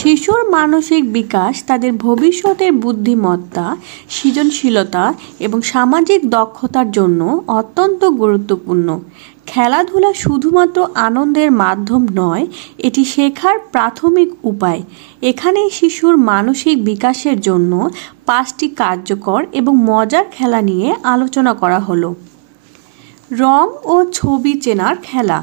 শিশুর মানসিক বিকাশ তাদের ভবিষ্যতের বুদ্ধিমত্তা, সৃজনশীলতা এবং সামাজিক দক্ষতার জন্য অত্যন্ত গুরুত্বপূর্ণ। খেলাধুলা শুধুমাত্র আনন্দের মাধ্যম নয়, এটি শেখার প্রাথমিক উপায়। এখানে শিশুর মানসিক বিকাশের জন্য 5টি কার্যকর এবং মজার খেলা নিয়ে আলোচনা করা হলো। রং ও ছবি চেনার খেলা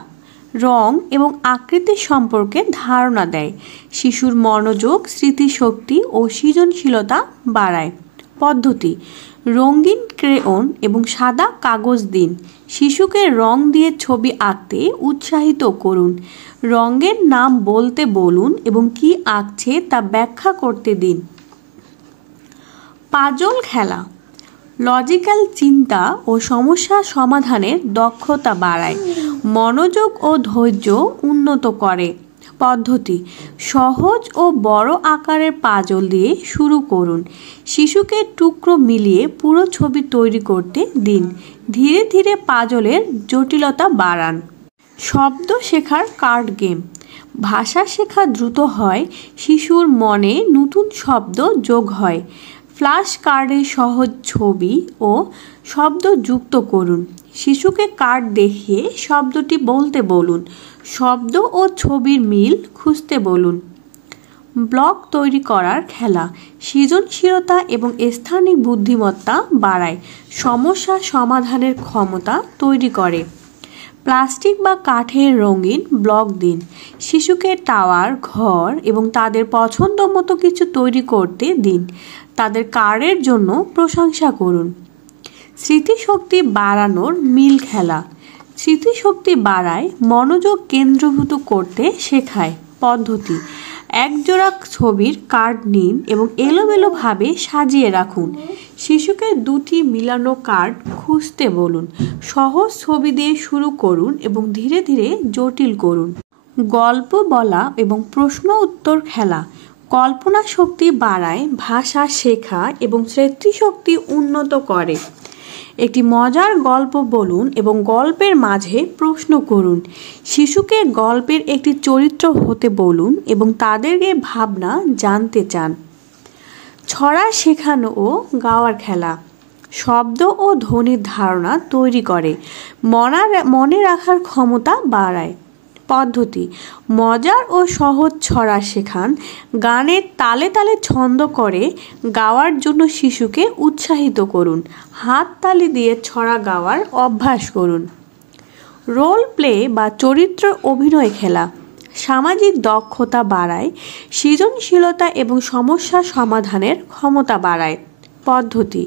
রং এবং আকৃতি সম্পর্কে ধারণা দেয়। শিশুর মনোযোগ, স্মৃতিশক্তি ও সৃজনশীলতা বাড়ায়। পদ্ধতি: রঙিন ক্রেয়ন এবং সাদা কাগজ দিন। শিশুকে রং দিয়ে ছবি আঁকতে উৎসাহিত করুন। রঙের নাম বলতে বলুন এবং কী আঁকছে তা ব্যাখ্যা করতে দিন। পাজল খেলা লজিক্যাল চিন্তা ও সমস্যা সমাধানের দক্ষতা বাড়ায়, মনোযোগ ও ধৈর্য উন্নত করে। পদ্ধতি: সহজ ও বড় আকারের পাজল দিয়ে শুরু করুন। শিশুকে টুকরো মিলিয়ে পুরো ছবি তৈরি করতে দিন। ধীরে ধীরে পাজলের জটিলতা বাড়ান। শব্দ শেখার কার্ড গেম ভাষা শেখা দ্রুত হয়, শিশুর মনে নতুন শব্দ যোগ হয়। ফ্ল্যাশ কার্ডে সহজ ছবি ও শব্দ যুক্ত করুন। শিশুকে কার্ড দেখিয়ে শব্দটি বলতে বলুন। শব্দ ও ছবির মিল খুঁজতে বলুন। ব্লক তৈরি করার খেলা সৃজনশীলতা এবং স্থানিক বুদ্ধিমত্তা বাড়ায়, সমস্যা সমাধানের ক্ষমতা তৈরি করে। প্লাস্টিক বা কাঠের রঙিন ব্লক দিন। শিশুকে টাওয়ার, ঘর এবং তাদের পছন্দ মতো কিছু তৈরি করতে দিন। তাদের কার্ডের জন্য প্রশংসা করুন। স্মৃতিশক্তি বাড়ানোর মিল খেলা স্মৃতিশক্তি বাড়ায়, মনোযোগ কেন্দ্রীভূত করতে শেখায়। পদ্ধতি: একজোড়া ছবির কার্ড নিন এবং এলোমেলোভাবে সাজিয়ে রাখুন। শিশুকে 2টি মিলানো কার্ড খুঁজতে বলুন। সহজ ছবি দিয়ে শুরু করুন এবং ধীরে ধীরে জটিল করুন। গল্প বলা এবং প্রশ্ন উত্তর খেলা কল্পনা শক্তি বাড়ায়, ভাষা শেখা এবং স্মৃতিশক্তি উন্নত করে। একটি মজার গল্প বলুন এবং গল্পের মাঝে প্রশ্ন করুন। শিশুকে গল্পের একটি চরিত্র হতে বলুন এবং তাদেরকে ভাবনা জানতে চান। ছড়া শেখানো ও গাওয়ার খেলা শব্দ ও ধ্বনির ধারণা তৈরি করে, মনে রাখার ক্ষমতা বাড়ায়। পদ্ধতি: মজার ও সহজ ছড়া শেখান। গানের তালে তালে ছন্দ করে গাওয়ার জন্য শিশুকে উৎসাহিত করুন। হাততালি দিয়ে ছড়া গাওয়ার অভ্যাস করুন। রোল প্লে বা চরিত্র অভিনয় খেলা সামাজিক দক্ষতা বাড়ায়, সৃজনশীলতা এবং সমস্যা সমাধানের ক্ষমতা বাড়ায়। পদ্ধতি: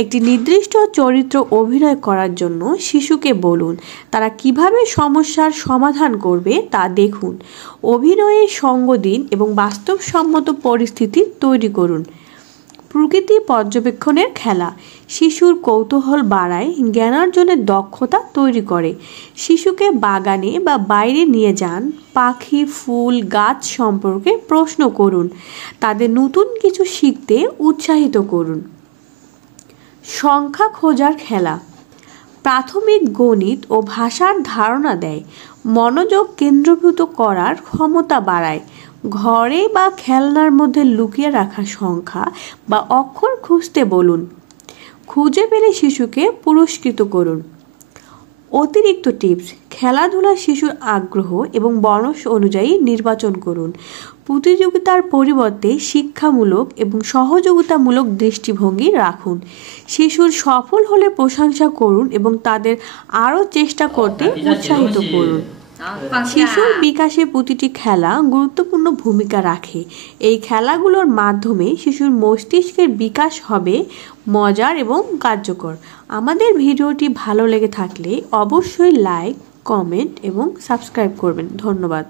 একটি নির্দিষ্ট চরিত্র অভিনয় করার জন্য শিশুকে বলুন। তারা কিভাবে সমস্যার সমাধান করবে তা দেখুন। অভিনয়ের সঙ্গ দিন এবং বাস্তবসম্মত পরিস্থিতি তৈরি করুন। প্রকৃতি পর্যবেক্ষণের খেলা শিশুর কৌতূহল বাড়ায়, জ্ঞানার্জনের দক্ষতা তৈরি করে। শিশুকে বাগানে বা বাইরে নিয়ে যান। পাখি, ফুল, গাছ সম্পর্কে প্রশ্ন করুন। তাদের নতুন কিছু শিখতে উৎসাহিত করুন। সংখ্যা খোঁজার খেলা প্রাথমিক গণিত ও ভাষার ধারণা দেয়, মনোযোগ কেন্দ্রীভূত করার ক্ষমতা বাড়ায়। ঘরে বা খেলনার মধ্যে লুকিয়ে রাখা সংখ্যা বা অক্ষর খুঁজতে বলুন। খুঁজে পেলে শিশুকে পুরস্কৃত করুন। অতিরিক্ত টিপস খেলাধুলা শিশুর আগ্রহ এবং বয়স অনুযায়ী নির্বাচন করুন। প্রতিযোগিতার পরিবর্তে শিক্ষামূলক এবং সহযোগিতামূলক দৃষ্টিভঙ্গি রাখুন। শিশুর সফল হলে প্রশংসা করুন এবং তাদের আরও চেষ্টা করতে উৎসাহিত করুন। শিশুর বিকাশে প্রতিটি খেলা গুরুত্বপূর্ণ ভূমিকা রাখে। এই খেলাগুলোর মাধ্যমে শিশুর মস্তিষ্কের বিকাশ হবে মজার এবং কার্যকর। আমাদের ভিডিওটি ভালো লেগে থাকলে অবশ্যই লাইক, কমেন্ট এবং সাবস্ক্রাইব করবেন। ধন্যবাদ।